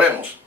Oremos.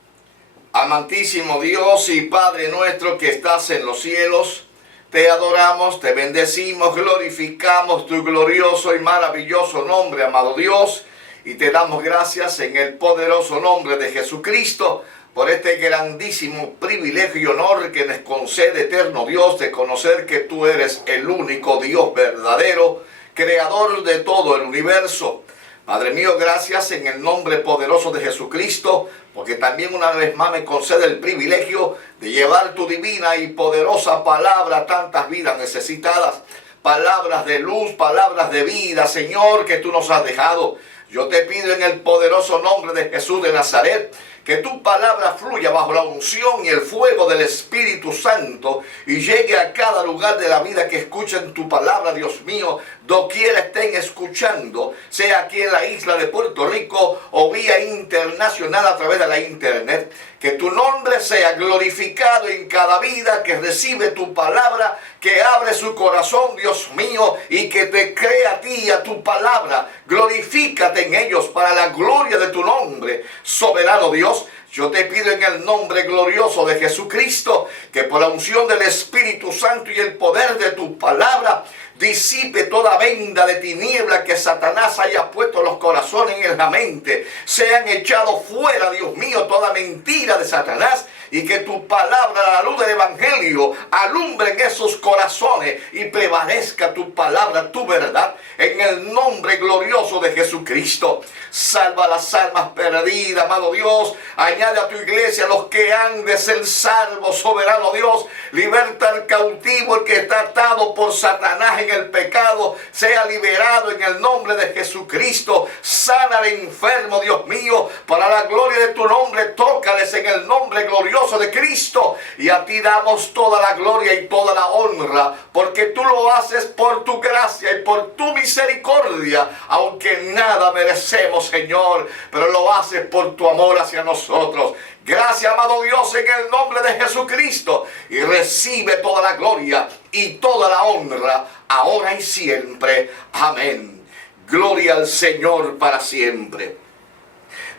Amantísimo Dios y Padre nuestro que estás en los cielos, te adoramos, te bendecimos, glorificamos tu glorioso y maravilloso nombre, amado Dios, y te damos gracias en el poderoso nombre de Jesucristo por este grandísimo privilegio y honor que nos concede eterno Dios de conocer que tú eres el único Dios verdadero, creador de todo el universo. Padre mío, gracias en el nombre poderoso de Jesucristo, porque también una vez más me concede el privilegio de llevar tu divina y poderosa palabra a tantas vidas necesitadas. Palabras de luz, palabras de vida, Señor, que tú nos has dejado. Yo te pido en el poderoso nombre de Jesús de Nazaret, que tu palabra fluya bajo la unción y el fuego del Espíritu Santo y llegue a cada lugar de la vida que escuchen tu palabra, Dios mío, doquiera estén escuchando, sea aquí en la isla de Puerto Rico o vía internacional a través de la internet. Que tu nombre sea glorificado en cada vida que recibe tu palabra, que abre su corazón, Dios mío, y que te crea a ti y a tu palabra. Glorifícate en ellos para la gloria de tu nombre, soberano Dios. Yo te pido en el nombre glorioso de Jesucristo que por la unción del Espíritu Santo y el poder de tu palabra disipe toda venda de tiniebla que Satanás haya puesto en los corazones y en la mente. Sean echados fuera, Dios mío, toda mentira de Satanás y que tu palabra, la luz del Evangelio, alumbre en esos corazones y prevalezca tu palabra, tu verdad, en el nombre glorioso de Jesucristo. Salva las almas perdidas, amado Dios. Añade a tu iglesia los que han de ser salvos, soberano Dios. Liberta al cautivo, el que está atado por Satanás en el pecado, sea liberado en el nombre de Jesucristo. Sana al enfermo, Dios mío, para la gloria de tu nombre. Tócales en el nombre glorioso de Cristo, y a ti damos toda la gloria y toda la honra, porque tú lo haces por tu gracia y por tu misericordia, aunque nada merecemos, Señor, pero lo haces por tu amor hacia nosotros. Gracias, amado Dios, en el nombre de Jesucristo, y recibe toda la gloria y toda la honra, ahora y siempre. Amén. Gloria al Señor para siempre.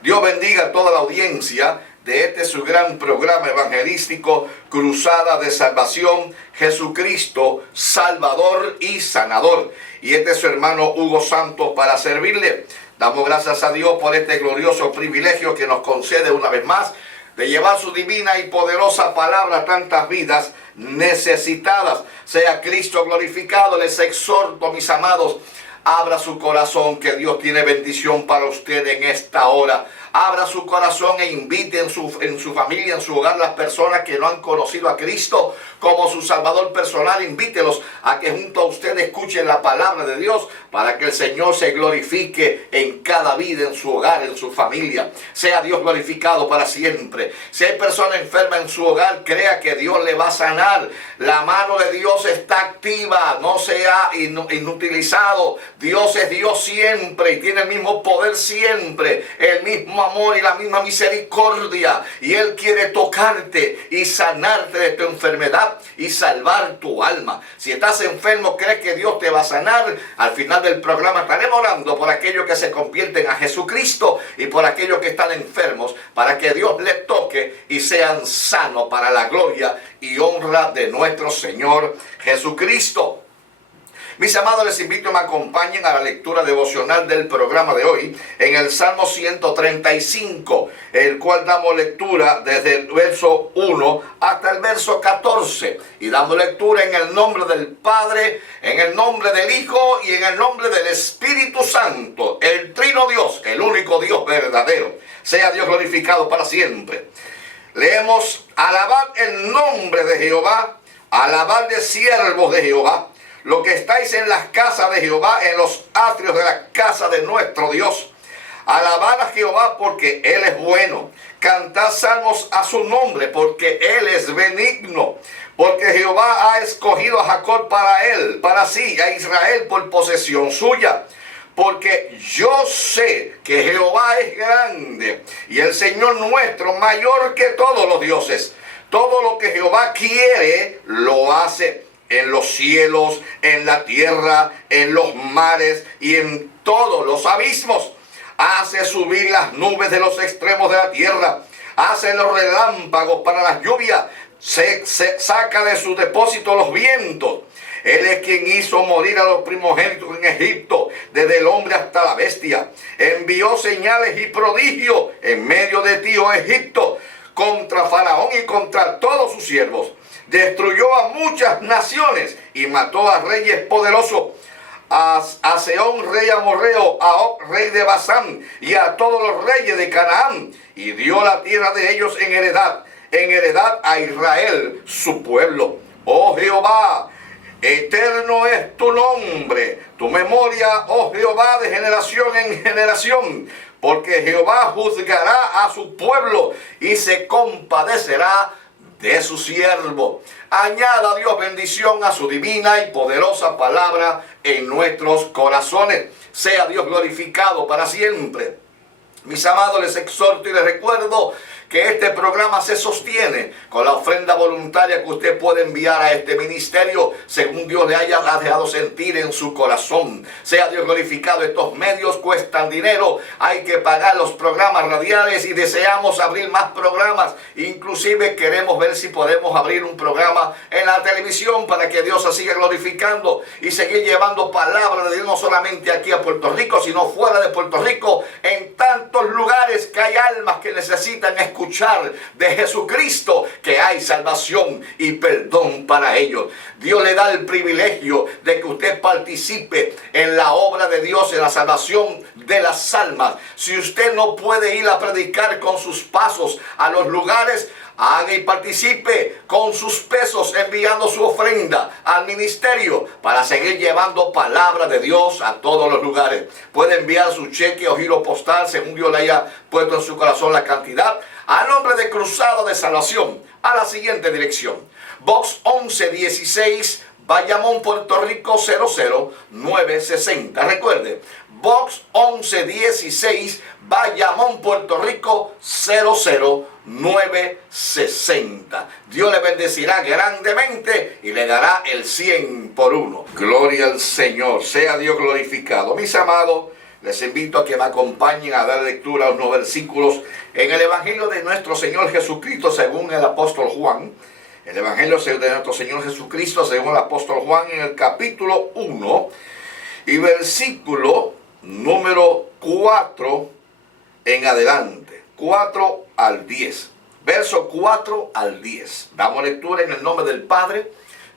Dios bendiga a toda la audiencia de este su gran programa evangelístico, Cruzada de Salvación, Jesucristo, Salvador y Sanador. Y este es su hermano Hugo Santos para servirle. Damos gracias a Dios por este glorioso privilegio que nos concede una vez más de llevar su divina y poderosa palabra a tantas vidas necesitadas. Sea Cristo glorificado. Les exhorto, mis amados, abra su corazón, que Dios tiene bendición para usted en esta hora. Abra su corazón e invite en su familia, en su hogar, las personas que no han conocido a Cristo como su Salvador personal. Invítelos a que junto a usted escuchen la palabra de Dios para que el Señor se glorifique en cada vida, en su hogar, en su familia. Sea Dios glorificado para siempre. Si hay persona enferma en su hogar, crea que Dios le va a sanar. La mano de Dios está activa, no se ha inutilizado. Dios es Dios siempre y tiene el mismo poder siempre, el mismo amor y la misma misericordia, y Él quiere tocarte y sanarte de tu enfermedad y salvar tu alma. Si estás enfermo, crees que Dios te va a sanar. Al final del programa estaremos orando por aquellos que se convierten a Jesucristo y por aquellos que están enfermos, para que Dios les toque y sean sanos para la gloria y honra de nuestro Señor Jesucristo. Mis amados, les invito a que me acompañen a la lectura devocional del programa de hoy en el Salmo 135, el cual damos lectura desde el verso 1 hasta el verso 14. Y damos lectura en el nombre del Padre, en el nombre del Hijo y en el nombre del Espíritu Santo, el Trino Dios, el único Dios verdadero. Sea Dios glorificado para siempre. Leemos: alabad el nombre de Jehová, alabad de siervos de Jehová, lo que estáis en las casas de Jehová, en los atrios de la casa de nuestro Dios. Alabad a Jehová porque Él es bueno. Cantad salmos a su nombre porque Él es benigno. Porque Jehová ha escogido a Jacob para Él, para sí, a Israel por posesión suya. Porque yo sé que Jehová es grande y el Señor nuestro mayor que todos los dioses. Todo lo que Jehová quiere, lo hace. En los cielos, en la tierra, en los mares y en todos los abismos. Hace subir las nubes de los extremos de la tierra. hace los relámpagos para las lluvias, se saca de su depósito los vientos. Él es quien hizo morir a los primogénitos en Egipto, desde el hombre hasta la bestia. Envió señales y prodigios en medio de ti, oh Egipto, contra Faraón y contra todos sus siervos. Destruyó a muchas naciones y mató a reyes poderosos. A Sehón, rey amorreo, a Og, rey de Basán, y a todos los reyes de Canaán, y dio la tierra de ellos en heredad a Israel, su pueblo. Oh Jehová, eterno es tu nombre, tu memoria, oh Jehová, de generación en generación, porque Jehová juzgará a su pueblo y se compadecerá de su siervo. Añada Dios bendición a su divina y poderosa palabra en nuestros corazones. Sea Dios glorificado para siempre. Mis amados, les exhorto y les recuerdo que este programa se sostiene con la ofrenda voluntaria que usted puede enviar a este ministerio según Dios le haya dejado sentir en su corazón. Sea Dios glorificado. Estos medios cuestan dinero, hay que pagar los programas radiales y deseamos abrir más programas. Inclusive queremos ver si podemos abrir un programa en la televisión para que Dios se siga glorificando y seguir llevando palabra de Dios no solamente aquí a Puerto Rico, sino fuera de Puerto Rico, en tantos lugares que hay almas que necesitan escuchar de Jesucristo, que hay salvación y perdón para ellos. Dios le da el privilegio de que usted participe en la obra de Dios, en la salvación de las almas. Si usted no puede ir a predicar con sus pasos a los lugares, haga y participe con sus pesos, enviando su ofrenda al ministerio para seguir llevando palabra de Dios a todos los lugares. Puede enviar su cheque o giro postal según Dios le haya puesto en su corazón la cantidad, a nombre de Cruzada de Salvación, a la siguiente dirección: Box 1116, Bayamón, Puerto Rico 00960. Recuerde, Box 1116, Bayamón, Puerto Rico 00960. Dios le bendecirá grandemente y le dará el 100 por 1. Gloria al Señor, sea Dios glorificado. Mis amados, les invito a que me acompañen a dar lectura a unos versículos en el Evangelio de nuestro Señor Jesucristo según el apóstol Juan. El Evangelio de nuestro Señor Jesucristo según el apóstol Juan, en el capítulo 1 y versículo número 4 en adelante, 4 al 10. Verso 4 al 10. Damos lectura en el nombre del Padre,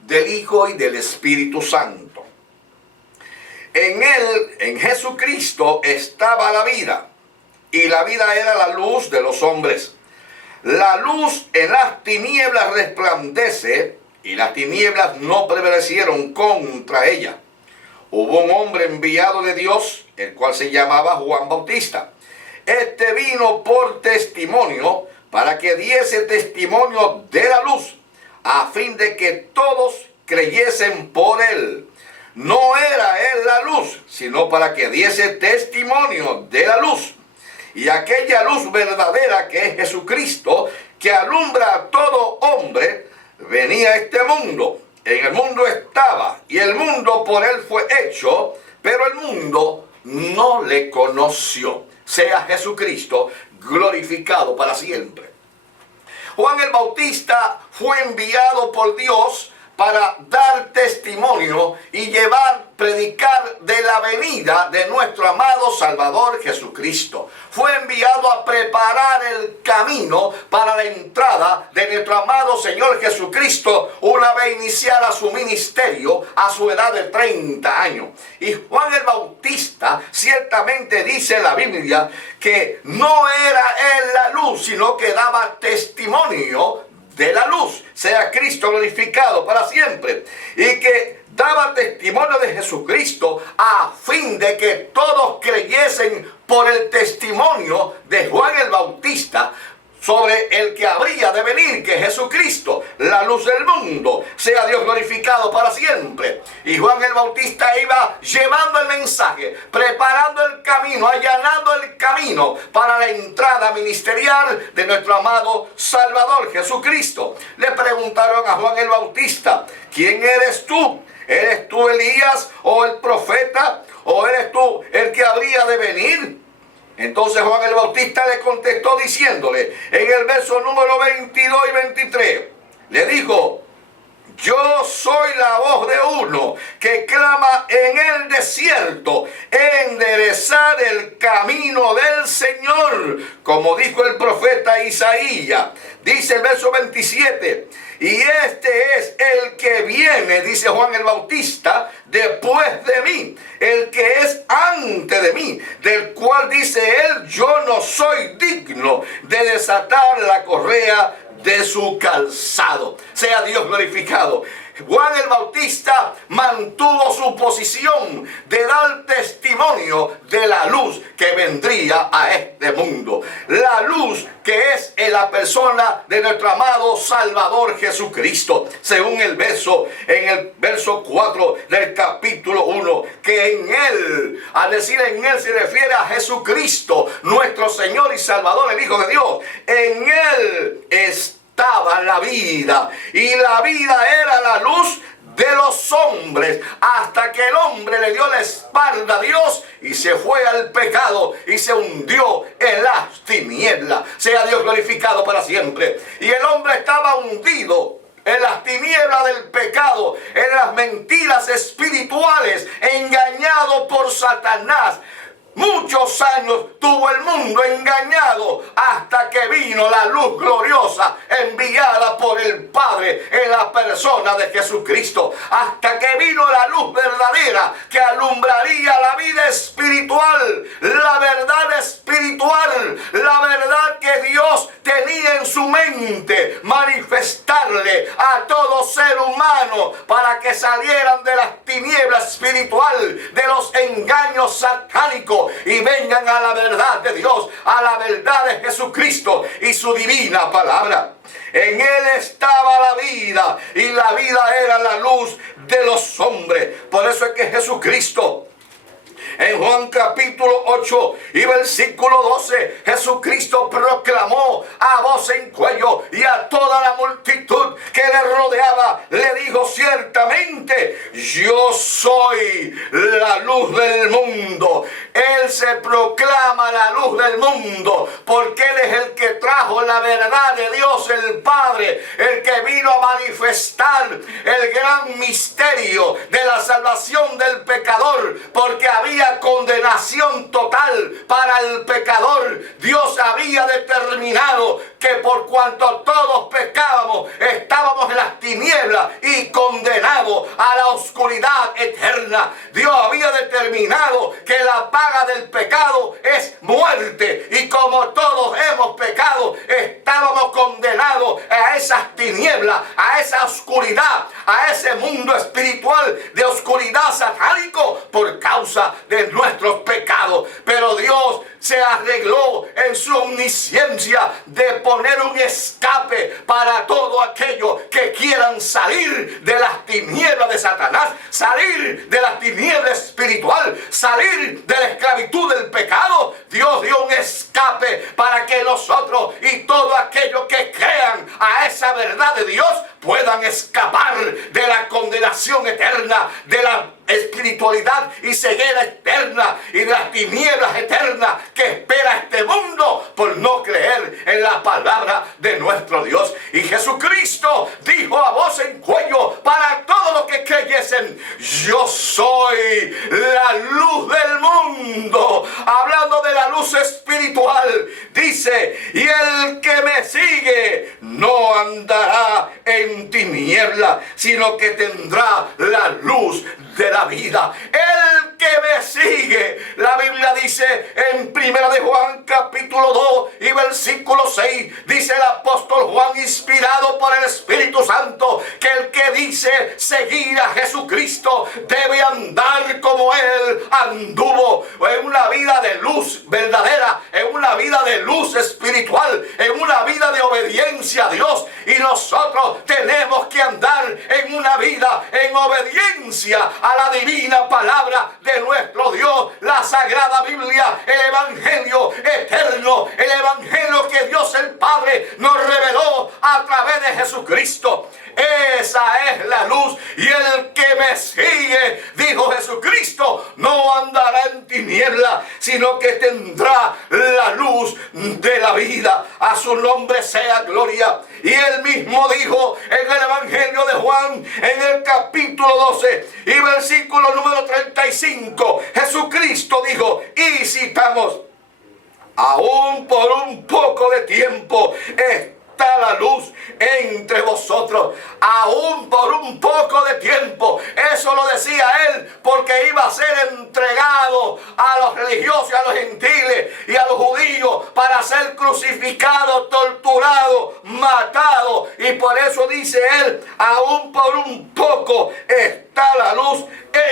del Hijo y del Espíritu Santo. En él, en Jesucristo, estaba la vida, y la vida era la luz de los hombres. La luz en las tinieblas resplandece, y las tinieblas no prevalecieron contra ella. Hubo un hombre enviado de Dios, el cual se llamaba Juan Bautista. Este vino por testimonio, para que diese testimonio de la luz, a fin de que todos creyesen por él. No era él la luz, sino para que diese testimonio de la luz. Y aquella luz verdadera que es Jesucristo, que alumbra a todo hombre, venía a este mundo. En el mundo estaba, y el mundo por él fue hecho, pero el mundo no le conoció. Sea Jesucristo glorificado para siempre. Juan el Bautista fue enviado por Dios para dar testimonio y predicar de la venida de nuestro amado Salvador Jesucristo. Fue enviado a preparar el camino para la entrada de nuestro amado Señor Jesucristo una vez iniciara su ministerio a su edad de 30 años. Y Juan el Bautista ciertamente dice en la Biblia que no era él la luz, sino que daba testimonio de la luz. Sea Cristo glorificado para siempre. Y que daba testimonio de Jesucristo a fin de que todos creyesen por el testimonio de Juan el Bautista sobre el que habría de venir, que es Jesucristo, la luz del mundo. Sea Dios glorificado para siempre. Y Juan el Bautista iba llevando el mensaje, preparando el camino, allanando el camino para la entrada ministerial de nuestro amado Salvador Jesucristo. Le preguntaron a Juan el Bautista: ¿quién eres tú? ¿Eres tú Elías o el profeta? ¿O eres tú el que habría de venir? Entonces Juan el Bautista le contestó diciéndole, en el verso número 22 y 23, le dijo: yo soy la voz de uno que clama en el desierto, enderezad el camino del Señor, como dijo el profeta Isaías. Dice el verso 27, y este es el que viene, dice Juan el Bautista, después de mí, el que es antes de mí, del cual dice él, yo no soy digno de desatar la correa de su calzado. Sea Dios glorificado. Juan el Bautista mantuvo su posición de dar testimonio de la luz que vendría a este mundo. La luz que es en la persona de nuestro amado Salvador Jesucristo. Según el verso, en el verso 4 del capítulo 1, que en él, al decir en él, se refiere a Jesucristo, nuestro Señor y Salvador, el Hijo de Dios. En él estaba la vida, y la vida era la luz de los hombres, hasta que el hombre le dio la espalda a Dios y se fue al pecado y se hundió en las tinieblas. Sea Dios glorificado para siempre. Y el hombre estaba hundido en las tinieblas del pecado, en las mentiras espirituales, engañado por Satanás. Muchos años tuvo el mundo engañado hasta que vino la luz gloriosa enviada por el Padre en la persona de Jesucristo. Hasta que vino la luz verdadera que alumbraría la vida espiritual, la verdad espiritual, la verdad que Dios tenía en su mente manifestarle a todo ser humano para que salieran de las tinieblas espiritual, de los engaños satánicos, y vengan a la verdad de Dios, a la verdad de Jesucristo y su divina palabra. En él estaba la vida, y la vida era la luz de los hombres. Por eso es que Jesucristo, en Juan capítulo 8 y versículo 12, Jesucristo proclamó a voz en cuello y a toda la multitud que le rodeaba, le dijo: ciertamente yo soy la luz del mundo. Él se proclama la luz del mundo porque Él es el que trajo la verdad de Dios el Padre, el que vino a manifestar el gran misterio de la salvación del pecador, porque había condenación total para el pecador. Dios había determinado que por cuanto todos pecábamos, estábamos en las tinieblas y condenados a la oscuridad eterna. Dios había determinado que la paga del pecado es muerte, y como todos hemos pecado, estábamos condenados a esas tinieblas, a esa oscuridad, a ese mundo espiritual de oscuridad satánico por causa de nuestros pecados. Pero Dios se arregló en su omnisciencia de poner un escape para todo aquello que quieran salir de las tinieblas de Satanás, salir de la tiniebla espiritual, salir de la esclavitud del pecado. Dios dio un escape para que nosotros y todo aquello que crean a esa verdad de Dios puedan escapar de la condenación eterna, de la espiritualidad y ceguera eterna y de las tinieblas eternas que espera este mundo por no creer en la palabra de nuestro Dios. Y Jesucristo dijo a voz en cuello para todos los que creyesen: yo soy la luz del mundo. Hablando de la luz espiritual, dice: y el que me sigue no andará en tiniebla, sino que tendrá la luz de la vida. El que me sigue, la Biblia dice en Primera de Juan capítulo 2 y versículo 6, dice el apóstol Juan, inspirado por el Espíritu Santo, que el que dice seguir a Jesucristo debe andar como Él anduvo, en una vida de luz verdadera, en una vida de luz espiritual, en una vida de obediencia a Dios. Y nosotros tenemos que andar en una vida en obediencia a la divina palabra de nuestro Dios, la Sagrada Biblia, el Evangelio eterno, el Evangelio que Dios el Padre nos reveló a través de Jesucristo. Esa es la luz, y el que me sigue, dijo Jesucristo, no andará en tinieblas, sino que tendrá la luz de la vida. A su nombre sea gloria. Y él mismo dijo en el Evangelio de Juan, en el capítulo 12 y versículo número 35, Jesucristo dijo, y citamos: aún por un poco de tiempo está la luz entre vosotros. Aún por un poco de tiempo. Eso lo decía él porque iba a ser entregado a los religiosos, a los gentiles y a los judíos para ser crucificado, torturado, matado. Y por eso dice él, aún por un poco está la luz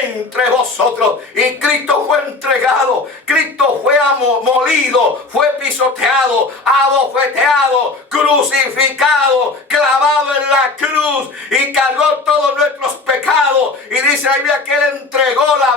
entre vosotros. Y Cristo fue entregado, Cristo fue molido, fue pisoteado, abofeteado, crucificado, clavado en la cruz y cargó todos nuestros pecados. Y dice la Biblia que él entregó la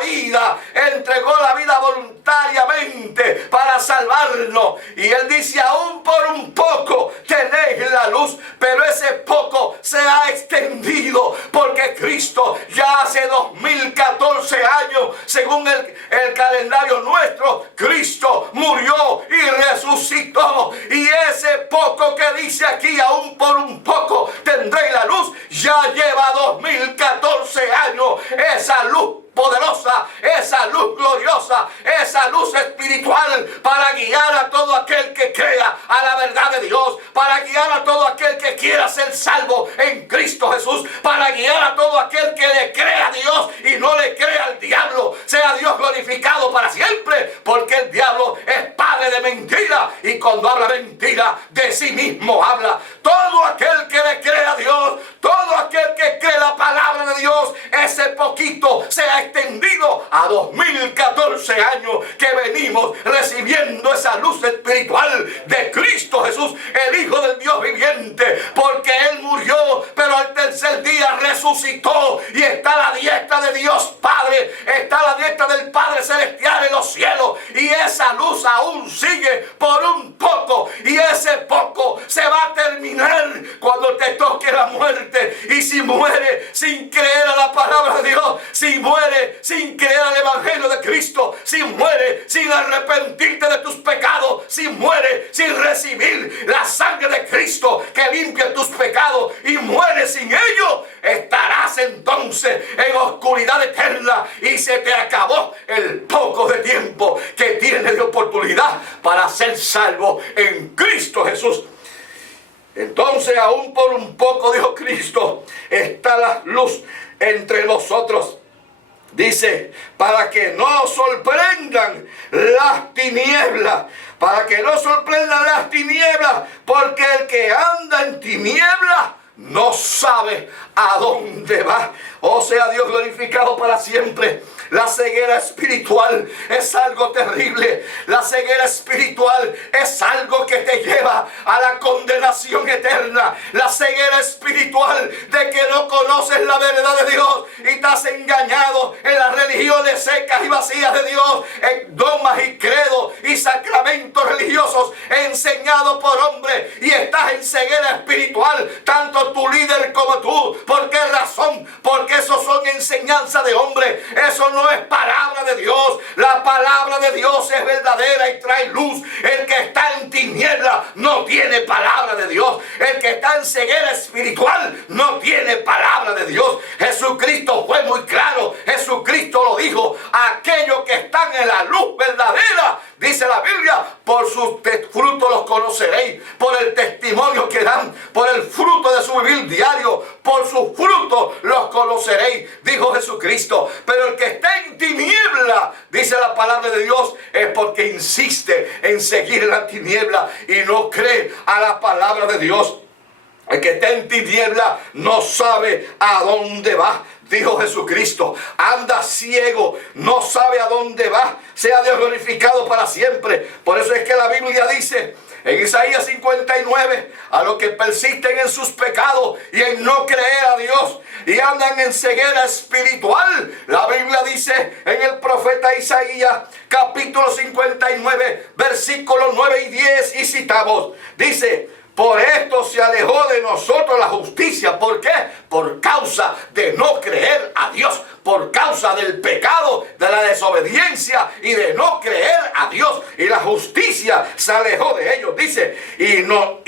vida voluntariamente para salvarnos. Y él dice, aún por un poco tenéis la luz, pero ese poco se ha extendido porque Cristo ya hace 2014 años, según el calendario nuestro, Cristo murió y resucitó. Y ese poco que dice aquí, aún por un poco tendréis la luz, ya lleva 2014 años. Esa luz poderosa, esa luz gloriosa, esa luz espiritual para guiar a todo aquel que crea a la verdad de Dios, para guiar a todo aquel que quiera ser salvo en Cristo Jesús, para guiar a todo aquel que le crea a Dios y no le crea al diablo. Sea Dios glorificado para siempre, porque el diablo es padre de mentira y cuando habla mentira de sí mismo habla. Todo aquel que le cree a Dios, todo aquel que cree la palabra de Dios, ese poquito se ha extendido a 2014 años que venimos recibiendo esa luz espiritual de Cristo Jesús, el Hijo del Dios viviente, porque Él murió, pero al tercer día resucitó y está a la diestra de Dios Padre, está a la diestra del Padre Celestial en los cielos, y esa luz aún sigue por un poco, y ese poco se va a terminar cuando te toque la muerte. Y si muere sin creer a la palabra de Dios, si muere sin creer al Evangelio de Cristo, si muere sin arrepentirte de tus pecados, si muere sin recibir la sangre de Cristo que limpia tus pecados y muere sin ello, estarás entonces en oscuridad eterna y se te acabó el poco de tiempo que tienes de oportunidad para ser salvo en Cristo Jesús. Entonces, aún por un poco, dijo Cristo, está la luz entre nosotros. Dice, para que no sorprendan las tinieblas, para que no sorprendan las tinieblas, porque el que anda en tinieblas no sabe a dónde va. Oh, sea Dios glorificado para siempre. La ceguera espiritual es algo terrible. La ceguera espiritual es algo que te lleva a la condenación eterna. La ceguera espiritual de que no conoces la verdad de Dios y estás engañado en las religiones secas y vacías de Dios, en dogmas y credos y sacramentos religiosos enseñados por hombres, y estás en ceguera espiritual, tanto tu líder como tú. ¿Por qué razón? Porque eso son enseñanzas de hombres. Eso no es palabra de Dios. La palabra de Dios es verdadera y trae luz. El que está en tiniebla no tiene palabra de Dios. El que está en ceguera espiritual no tiene palabra de Dios. Jesucristo fue muy claro. Jesucristo lo dijo: aquellos que están en la luz verdadera, dice la Biblia, por sus frutos los conoceréis, por el testimonio que dan, por el fruto de su vivir diario, por sus frutos los conoceréis, dijo Jesucristo. Pero el que está en tiniebla, dice la palabra de Dios, es porque insiste en seguir la tiniebla y no cree a la palabra de Dios. El que está en tiniebla no sabe a dónde va, dijo Jesucristo. Anda ciego, no sabe a dónde va. Sea Dios glorificado para siempre. Por eso es que la Biblia dice en Isaías 59, a los que persisten en sus pecados y en no creer a Dios y andan en ceguera espiritual. La Biblia dice en el profeta Isaías capítulo 59, versículos 9 y 10, y citamos, dice: Por esto se alejó de nosotros la justicia. ¿Por qué? Por causa de no creer a Dios. Por causa del pecado, de la desobediencia y de no creer a Dios. Y la justicia se alejó de ellos. Dice, y no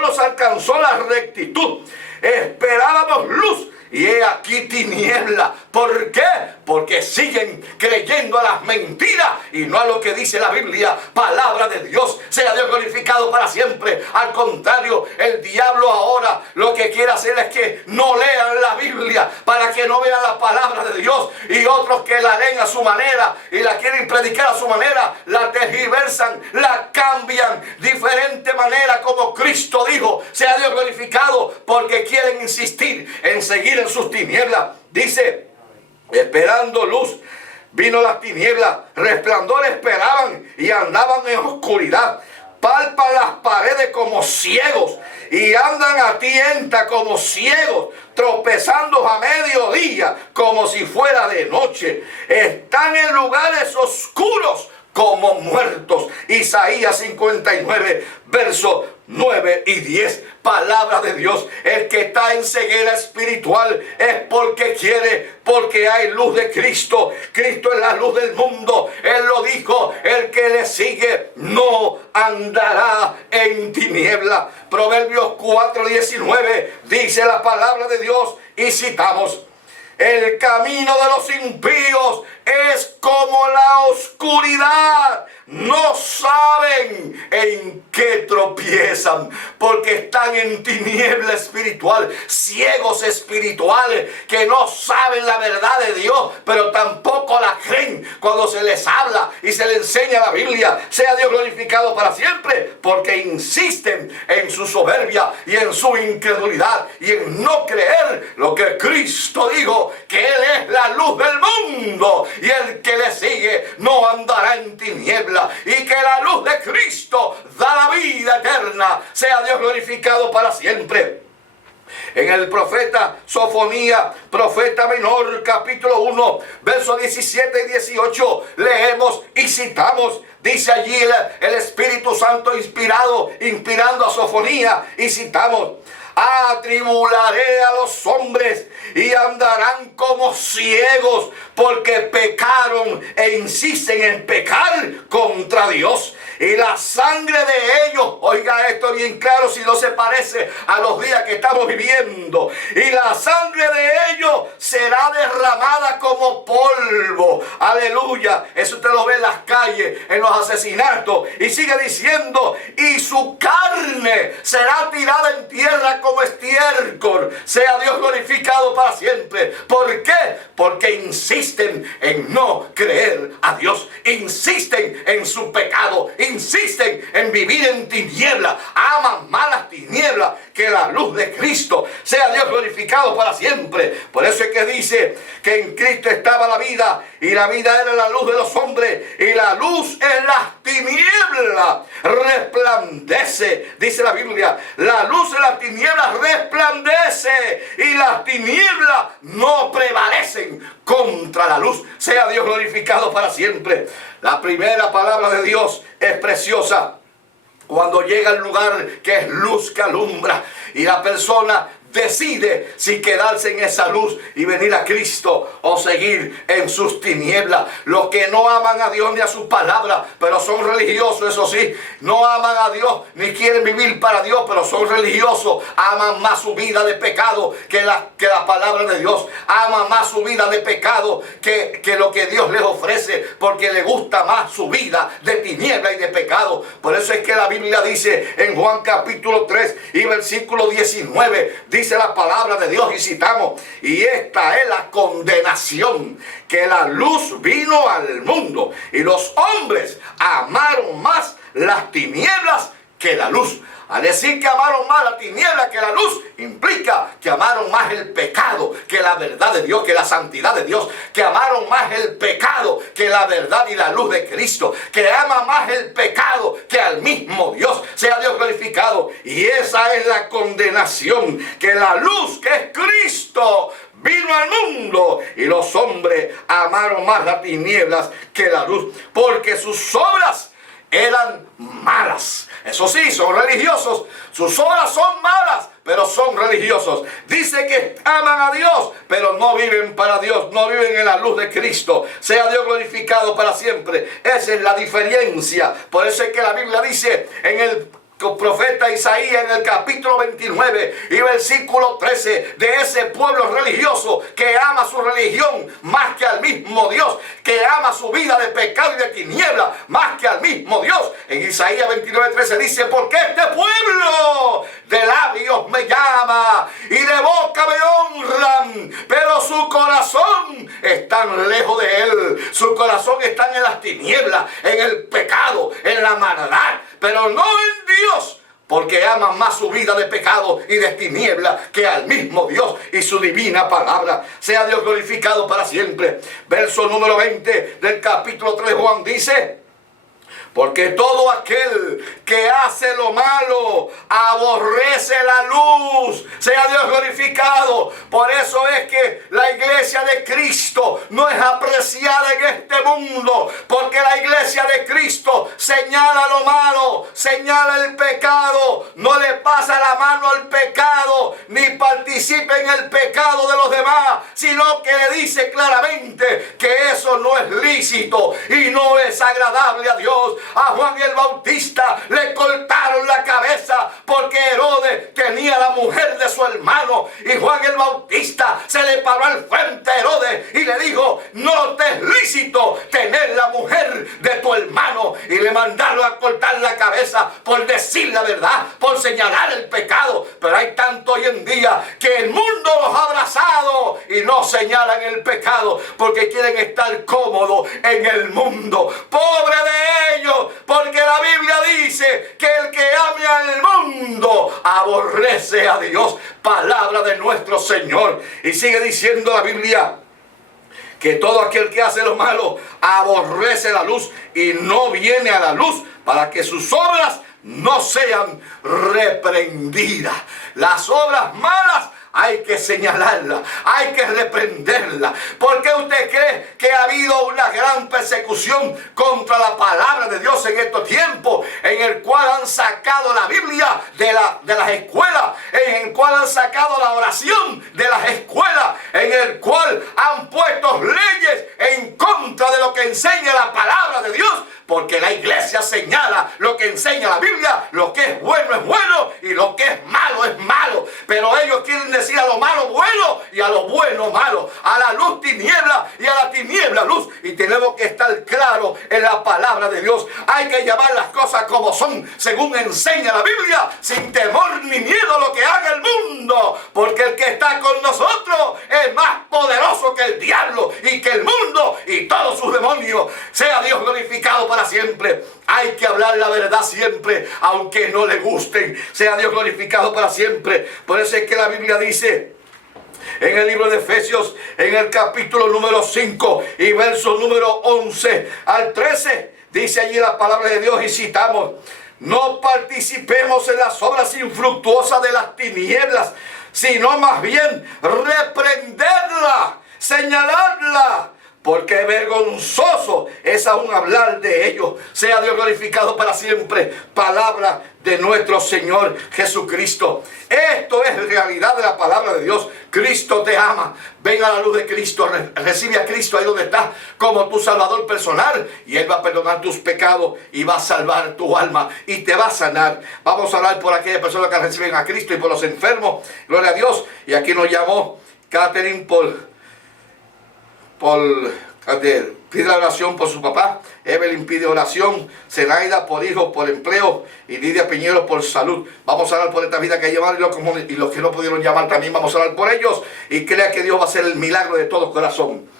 nos alcanzó la rectitud. Esperábamos luz. Y he aquí tiniebla. ¿Por qué? Porque siguen creyendo a las mentiras y no a lo que dice la Biblia, palabra de Dios. Sea Dios glorificado para siempre. Al contrario, el diablo ahora lo que quiere hacer es que no lean la Biblia, para que no vean la palabra de Dios. Y otros que la leen a su manera y la quieren predicar a su manera, la tergiversan, la cambian diferente manera, como Cristo dijo. Sea Dios glorificado, porque quieren insistir en seguir en sus tinieblas. Dice, esperando luz, vino las tinieblas, resplandor esperaban y andaban en oscuridad. Palpan las paredes como ciegos y andan a tienta como ciegos, tropezando a mediodía como si fuera de noche. Están en lugares oscuros como muertos. Isaías 59, versos 9 y 10. Palabra de Dios. El que está en ceguera espiritual es porque quiere, porque hay luz de Cristo. Cristo es la luz del mundo. Él lo dijo, el que le sigue no andará en tiniebla. Proverbios 4:19 dice la palabra de Dios, y citamos: el camino de los impíos es como la oscuridad. No saben en qué tropiezan, porque están en tiniebla espiritual, ciegos espirituales, que no saben la verdad de Dios, pero tampoco la creen cuando se les habla y se les enseña la Biblia. Sea Dios glorificado para siempre, porque insisten en su soberbia y en su incredulidad y en no creer lo que Cristo dijo, que Él es la luz del mundo y el que le sigue no andará en tiniebla, y que la luz de Cristo da la vida eterna. Sea Dios glorificado para siempre. En el profeta Sofonía, profeta menor, capítulo 1, versos 17 y 18, leemos y citamos. Dice allí el Espíritu Santo inspirando a Sofonía, y citamos: atribularé a los hombres y andarán como ciegos, porque pecaron e insisten en pecar contra Dios. Y la sangre de ellos, oiga esto bien claro, si no se parece a los días que estamos viviendo, y la sangre de ellos será derramada como polvo. Aleluya. Eso usted lo ve en las calles, en los asesinatos. Y sigue diciendo: y su carne será tirada en tierra como estiércol. Sea Dios glorificado para siempre. ¿Por qué? Porque insisten en no creer a Dios, insisten en su pecado, insisten en vivir en tinieblas, aman más las tinieblas que la luz de Cristo. Sea Dios glorificado para siempre. Por eso es que dice que en Cristo estaba la vida, y la vida era la luz de los hombres, y la luz en las tinieblas resplandece. Dice la Biblia, la luz en las tinieblas resplandece, y las tinieblas no prevalecen contra la luz. Sea Dios glorificado para siempre. La primera palabra de Dios es preciosa cuando llega al lugar que es luz que alumbra, y la persona decide si quedarse en esa luz y venir a Cristo o seguir en sus tinieblas. Los que no aman a Dios ni a su palabra, pero son religiosos, eso sí, no aman a Dios ni quieren vivir para Dios, pero son religiosos, aman más su vida de pecado que la palabra de Dios, aman más su vida de pecado que lo que Dios les ofrece, porque les gusta más su vida de tiniebla y de pecado. Por eso es que la Biblia dice en Juan capítulo 3 y versículo 19, dice la palabra de Dios, y citamos: y esta es la condenación, que la luz vino al mundo, y los hombres amaron más las tinieblas que la luz. Al decir que amaron más la tiniebla que la luz, implica que amaron más el pecado que la verdad de Dios, que la santidad de Dios, que amaron más el pecado que la verdad y la luz de Cristo, que ama más el pecado que al mismo Dios. Sea Dios glorificado. Y esa es la condenación, que la luz, que es Cristo, vino al mundo, y los hombres amaron más las tinieblas que la luz, porque sus obras eran malas. Eso sí, son religiosos. Sus obras son malas, pero son religiosos. Dice que aman a Dios, pero no viven para Dios, no viven en la luz de Cristo. Sea Dios glorificado para siempre. Esa es la diferencia. Por eso es que la Biblia dice en el profeta Isaías, en el capítulo 29 y versículo 13, de ese pueblo religioso que ama su religión más que al mismo Dios, que ama su vida de pecado y de tiniebla más que al mismo Dios. En Isaías 29:13 dice: porque este pueblo de labios me llama y de boca me honran, pero su corazón está lejos de él. Su corazón está en las tinieblas, en el pecado, en la maldad, pero no en Dios, porque aman más su vida de pecado y de tiniebla que al mismo Dios y su divina palabra. Sea Dios glorificado para siempre. Verso número 20 del capítulo 3, Juan dice: porque todo aquel que hace lo malo aborrece la luz. Sea Dios glorificado. Por eso es que la iglesia de Cristo no es apreciada en este mundo, porque la iglesia de Cristo señala lo malo, señala el pecado, no le pasa la mano al pecado, ni participa en el pecado de los demás, sino que le dice claramente que eso no es lícito y no es agradable a Dios. A Juan el Bautista le cortaron la cabeza porque Herodes tenía la mujer de su hermano, y Juan el Bautista se le paró al frente a Herodes y le dijo: no te es lícito tener la mujer de tu hermano, y le mandaron a cortar la cabeza por decir la verdad, por señalar el pecado. Pero hay tanto hoy en día que el mundo los ha abrazado y no señalan el pecado porque quieren estar cómodos en el mundo. Pobre de ellos, porque la Biblia dice que el que ame al mundo aborrece a Dios. Palabra de nuestro Señor. Y sigue diciendo la Biblia que todo aquel que hace lo malo aborrece la luz y no viene a la luz para que sus obras no sean reprendidas. Las obras malas hay que señalarla, hay que reprenderla. ¿Por qué usted cree que ha habido una gran persecución contra la palabra de Dios en estos tiempos, en el cual han sacado la Biblia de las escuelas, en el cual han sacado la oración de las escuelas, en el cual han puesto leyes en contra de lo que enseña la palabra de Dios? Porque la iglesia señala lo que enseña la Biblia. Lo que es bueno y lo que es malo. Pero ellos quieren decir a lo malo bueno y a lo bueno malo, a la luz tiniebla y a la tiniebla luz. Y tenemos que estar claros en la palabra de Dios. Hay que llamar las cosas como son, según enseña la Biblia, sin temor ni miedo a lo que haga el mundo, porque el que está con nosotros es más poderoso que el diablo y que el mundo y todos sus demonios. Sea Dios glorificado para siempre. Hay que hablar la verdad siempre, aunque no le gusten. Sea Dios glorificado para siempre. Por eso es que la Biblia dice en el libro de Efesios, en el capítulo número 5 y verso número 11 al 13, dice allí la palabra de Dios, y citamos: no participemos en las obras infructuosas de las tinieblas, sino más bien reprenderla, señalarla, porque vergonzoso es aún hablar de ellos. Sea Dios glorificado para siempre. Palabra de nuestro Señor Jesucristo. Esto es realidad de la palabra de Dios. Cristo te ama. Ven a la luz de Cristo. Recibe a Cristo ahí donde estás como tu Salvador personal, y Él va a perdonar tus pecados y va a salvar tu alma y te va a sanar. Vamos a hablar por aquellas personas que reciben a Cristo y por los enfermos. Gloria a Dios. Y aquí nos llamó Catherine pide la oración por su papá. Evelyn pide oración. Zenaida por hijos, por empleo. Y Lidia Piñero por salud. Vamos a orar por esta vida que llevan, y los que no pudieron llamar también vamos a orar por ellos. Y crea que Dios va a hacer el milagro de todo corazón.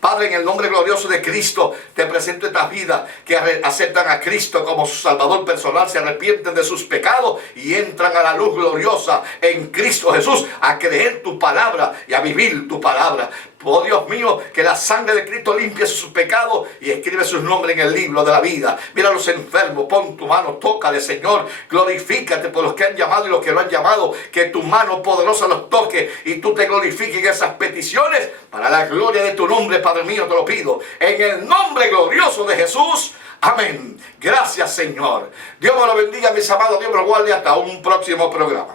Padre, en el nombre glorioso de Cristo, te presento estas vidas que aceptan a Cristo como su Salvador personal, se arrepienten de sus pecados y entran a la luz gloriosa en Cristo Jesús, a creer tu palabra y a vivir tu palabra. Oh Dios mío, que la sangre de Cristo limpie sus pecados y escribe sus nombres en el libro de la vida. Mira a los enfermos, pon tu mano, tócale, Señor. Glorifícate por los que han llamado y los que no han llamado. Que tu mano poderosa los toque y tú te glorifiques en esas peticiones para la gloria de tu nombre, Padre mío, te lo pido. En el nombre glorioso de Jesús. Amén. Gracias, Señor. Dios me lo bendiga, mis amados. Dios me lo guarde hasta un próximo programa.